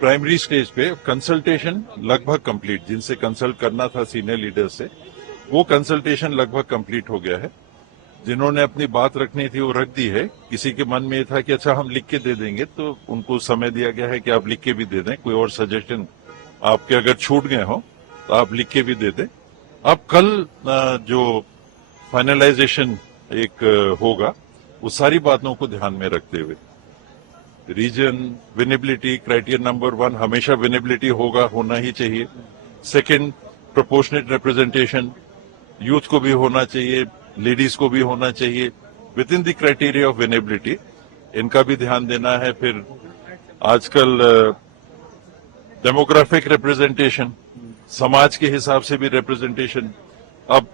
Primary stage पे consultation लगभग complete, जिनसे कंसल्ट करना था सीनियर लीडर से, वो कंसल्टेशन लगभग कंप्लीट हो गया है। जिन्होंने अपनी बात रखनी थी वो रख दी है। किसी के मन में ये था कि अच्छा हम लिख के दे देंगे, तो उनको समय दिया गया है कि आप लिख के भी दे दें। कोई और सजेशन आपके अगर छूट गए हो तो आप लिख के भी दे दें। अब कल जो फाइनलाइजेशन एक होगा, वो सारी बातों को ध्यान में रखते हुए रीजन विनेबिलिटी क्राइटेरिया नंबर 1 हमेशा विनेबिलिटी होना ही चाहिए। सेकंड, प्रोपोर्शनेट रिप्रेजेंटेशन, यूथ को भी होना चाहिए, लेडीज को भी होना चाहिए with in the criteria of winnability. इनका भी ध्यान देना है। फिर आजकल डेमोग्राफिक रिप्रेजेंटेशन, समाज के हिसाब से भी रिप्रेजेंटेशन। अब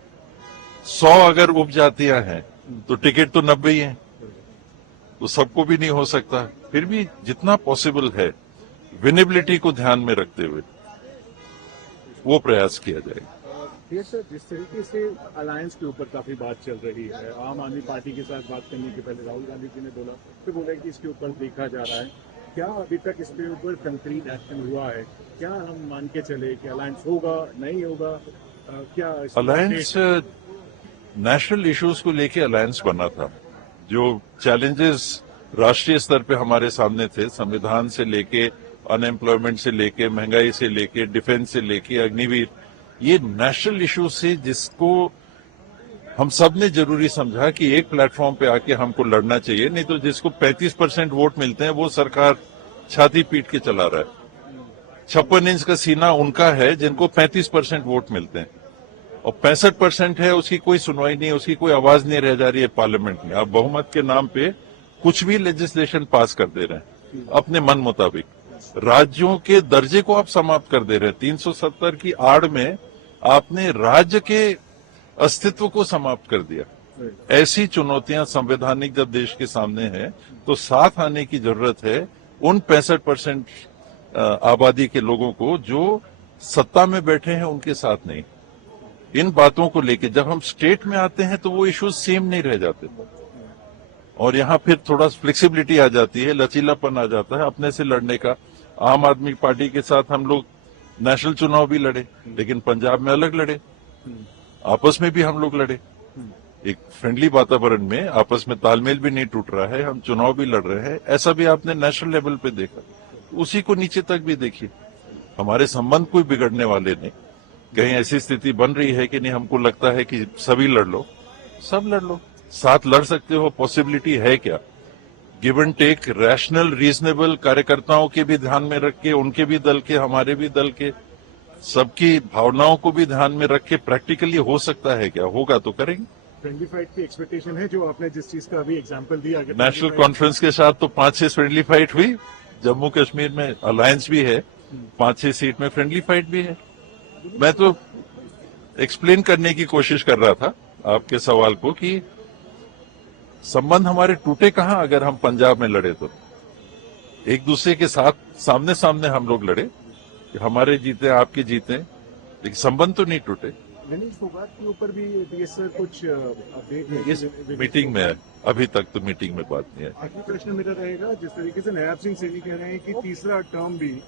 100 अगर उपजातियां हैं तो टिकट तो 90 ही है, तो सबको भी नहीं हो सकता। फिर भी जितना पॉसिबल है विनेबिलिटी को ध्यान में रखते हुए वो प्रयास किया जाएगा। सर, जिस तरीके से अलायंस के ऊपर काफी बात चल रही है, आम आदमी पार्टी के साथ बात करने के पहले राहुल गांधी जी ने बोला, फिर बोला कि इसके ऊपर देखा जा रहा है। क्या अभी तक इसके ऊपर कंक्रीट एक्शन हुआ है? क्या हम मान के चले कि अलायंस होगा, नहीं होगा? क्या अलायंस नेशनल इश्यूज को लेके अलायंस बना था। जो चैलेंजेस राष्ट्रीय स्तर पे हमारे सामने थे, संविधान से लेके, अनएम्प्लॉयमेंट से लेके, महंगाई से लेके, डिफेंस से लेके, अग्निवीर, ये नेशनल इश्यू से जिसको हम सब ने जरूरी समझा कि एक प्लेटफॉर्म पे आके हमको लड़ना चाहिए। नहीं तो जिसको 35% वोट मिलते हैं वो सरकार छाती पीट के चला रहा है। 56 इंच का सीना उनका है जिनको 35% वोट मिलते हैं, और 65% है उसकी कोई सुनवाई नहीं, उसकी कोई आवाज नहीं रह जा रही है पार्लियामेंट में। आप बहुमत के नाम पे कुछ भी लेजिस्लेशन पास कर दे रहे हैं अपने मन मुताबिक। राज्यों के दर्जे को आप समाप्त कर दे रहे हैं। 370 की आड़ में आपने राज्य के अस्तित्व को समाप्त कर दिया। ऐसी चुनौतियां संवैधानिक जब देश के सामने है तो साथ आने की जरूरत है उन 65% आबादी के लोगों को जो सत्ता में बैठे हैं, उनके साथ नहीं। इन बातों को लेके जब हम स्टेट में आते हैं तो वो इश्यूज सेम नहीं रह जाते, और यहाँ फिर थोड़ा फ्लेक्सिबिलिटी आ जाती है, लचीलापन आ जाता है अपने से लड़ने का। आम आदमी पार्टी के साथ हम लोग नेशनल चुनाव भी लड़े, लेकिन पंजाब में अलग लड़े, आपस में भी हम लोग लड़े। एक फ्रेंडली वातावरण में आपस में तालमेल भी नहीं टूट रहा है, हम चुनाव भी लड़ रहे हैं। ऐसा भी आपने नेशनल लेवल पे देखा, उसी को नीचे तक भी देखिए। हमारे संबंध कोई बिगड़ने वाले नहीं। कहीं ऐसी स्थिति बन रही है कि नहीं हमको लगता है कि सभी लड़ लो, सब लड़ लो, साथ लड़ सकते हो, पॉसिबिलिटी है क्या? Give and take, rational reasonable, कार्यकर्ताओं के भी ध्यान में रख के, उनके भी दल के, हमारे भी दल के, सबकी भावनाओं को भी ध्यान में रख के प्रैक्टिकली हो सकता है क्या? होगा तो करेंगे। फ्रेंडली फाइट की एक्सपेक्टेशन है, जो आपने जिस चीज का अभी एग्जांपल दिया। नेशनल कॉन्फ्रेंस के साथ तो 5-6 फ्रेंडली फाइट हुई। जम्मू कश्मीर में अलायंस भी है, 5-6 सीट में फ्रेंडली फाइट भी है। मैं तो एक्सप्लेन करने की कोशिश कर रहा था आपके सवाल को कि संबंध हमारे टूटे कहां अगर हम पंजाब में लड़े तो। एक दूसरे के साथ सामने सामने हम लोग लड़े, हमारे जीते आपके जीते, लेकिन संबंध तो नहीं टूटे। विनीश फोगाट के ऊपर भी सर कुछ अपडेट इस मीटिंग में है, अभी तक तो मीटिंग में बात नहीं है। आखिरी प्रश्न मेरा रहेगा, जिस तरीके से नायब सिंह सैनी कह रहे हैं कि तीसरा टर्म भी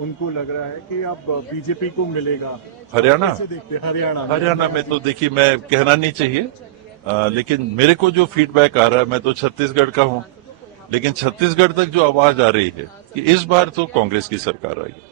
उनको लग रहा है कि अब बीजेपी को मिलेगा। हरियाणा, कैसे देखते हैं हरियाणा में तो देखिए मैं कहना नहीं चाहिए, लेकिन मेरे को जो फीडबैक आ रहा है, मैं तो छत्तीसगढ़ का हूं, लेकिन छत्तीसगढ़ तक जो आवाज आ रही है कि इस बार तो कांग्रेस की सरकार आएगी।